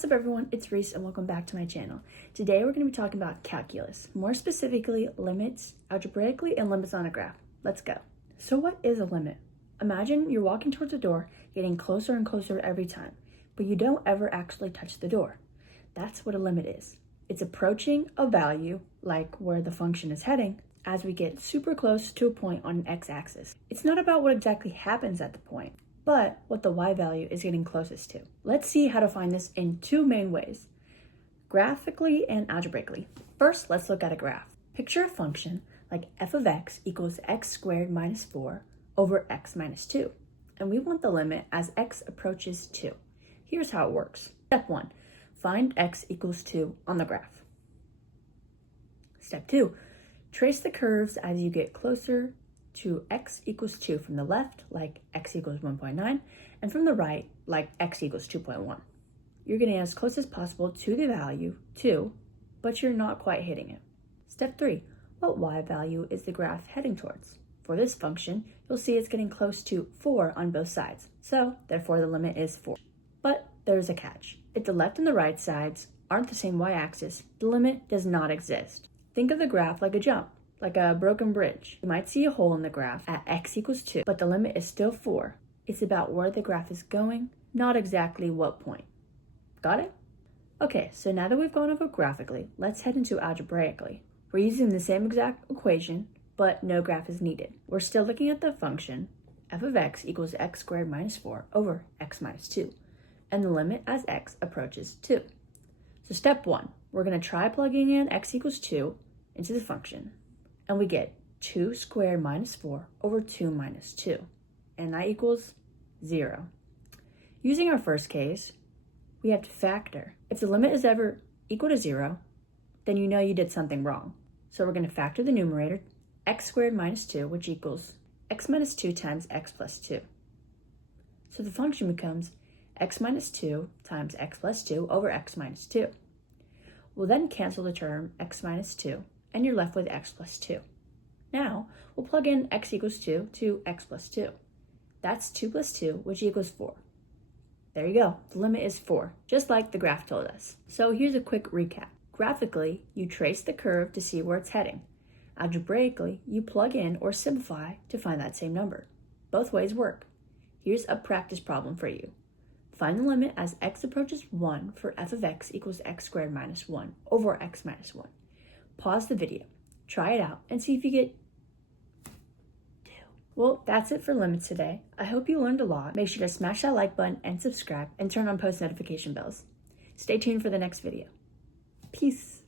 What's up everyone, it's Reese and welcome back to my channel. Today we're going to be talking about calculus, more specifically limits, algebraically, and limits on a graph. Let's go. So what is a limit? Imagine you're walking towards a door, getting closer and closer every time, but you don't ever actually touch the door. That's what a limit is. It's approaching a value, like where the function is heading, as we get super close to a point on an x-axis. It's not about what exactly happens at the point, but what the y value is getting closest to. Let's see how to find this in two main ways, graphically and algebraically. First, let's look at a graph. Picture a function like f of x equals x squared minus 4 over x minus 2, and we want the limit as x approaches 2. Here's how it works. Step 1, find x equals 2 on the graph. Step 2, trace the curves as you get closer to x equals 2 from the left, like x equals 1.9, and from the right, like x equals 2.1. You're getting as close as possible to the value 2, but you're not quite hitting it. Step 3, what y value is the graph heading towards? For this function, you'll see it's getting close to 4 on both sides, so therefore the limit is 4. But there's a catch. If the left and the right sides aren't the same y-axis, the limit does not exist. Think of the graph like a jump, like a broken bridge. You might see a hole in the graph at x equals 2, but the limit is still 4. It's about where the graph is going, not exactly what point. Got it? Okay, so now that we've gone over graphically, let's head into algebraically. We're using the same exact equation, but no graph is needed. We're still looking at the function f of x equals x squared minus 4 over x minus 2, and the limit as x approaches 2. So step 1, we're going to try plugging in x equals 2 into the function, and we get 2 squared minus 4 over 2 minus 2, and that equals 0. Using our first case, we have to factor. If the limit is ever equal to 0, then you know you did something wrong. So we're going to factor the numerator, x squared minus 2, which equals x minus 2 times x plus 2. So the function becomes x minus 2 times x plus 2 over x minus 2. We'll then cancel the term x minus 2, and you're left with x plus 2. Now, we'll plug in x equals 2 to x plus 2. That's 2 plus 2, which equals 4. There you go, the limit is 4, just like the graph told us. So here's a quick recap. Graphically, you trace the curve to see where it's heading. Algebraically, you plug in or simplify to find that same number. Both ways work. Here's a practice problem for you. Find the limit as x approaches 1 for f of x equals x squared minus 1 over x minus 1. Pause the video, try it out, and see if you get 2. Well, that's it for limits today. I hope you learned a lot. Make sure to smash that like button and subscribe and turn on post notification bells. Stay tuned for the next video. Peace.